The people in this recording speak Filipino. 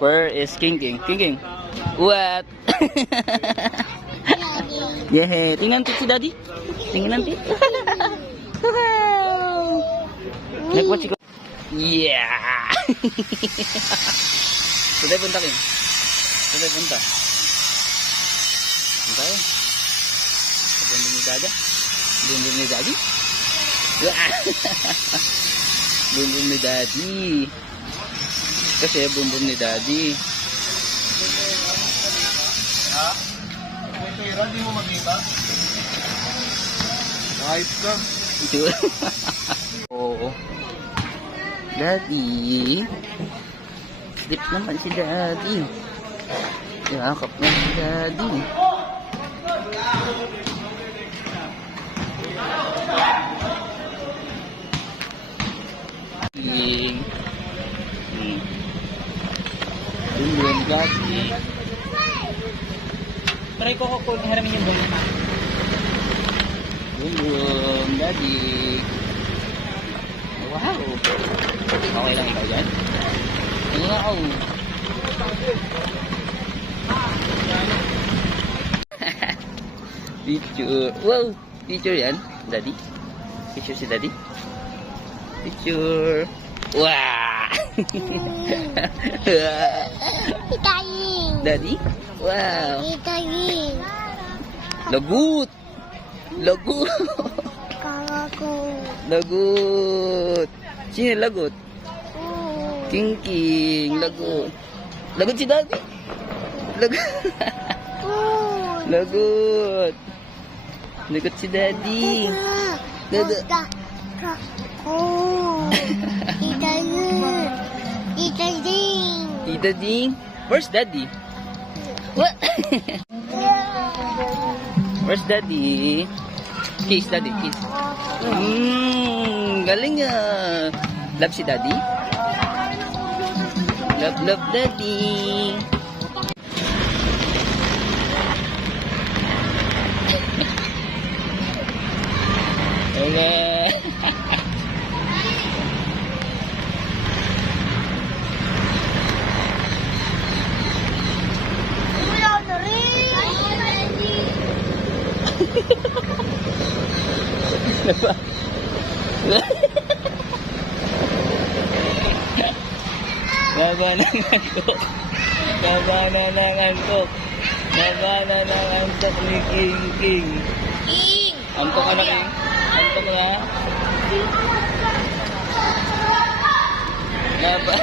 Where is King King? King King. What? Yeah, tingnan natin si Daddy. Tingnan natin. Nag-watch ko. Yeah. Saan punta, King? Saan punta? Punta yun. Bumbum ni Dada. Bumbum ni Daddy. Bumbum ni Daddy. Kasi bumbum ni Daddy. Ha? May pera, di mo makita? Kahit ka. Oo. Daddy. Sleep naman si Daddy. Yakap na si Daddy. Bumbum Daddy. Try ko haramin yung bumbum na. Bumbum Daddy. Wow. Okay lang ikaw dyan? Wow. Picture. Wow. Picture yan. Daddy. Picture si Daddy. Picture. Wow. Itayin. Daddy. Wow. Itayin. Lagut. Lagut. Kakaku. Lagut. Sino lagut? King King. Lagut. Lagut si Daddy. Lagut. Lagut. Lagut si Daddy. Dada. Itayin. Itayin. Tita Ding. Where's Daddy? What? Where's Daddy? Kiss, Daddy. Kiss. Galing ah. Love si Daddy? Love, love Daddy. Okay. Wala na rin. Baba na ng antok. Baba na ng antok. Baba na ng antok ni King King. King. Antok ka na, King? Antok na? Baba.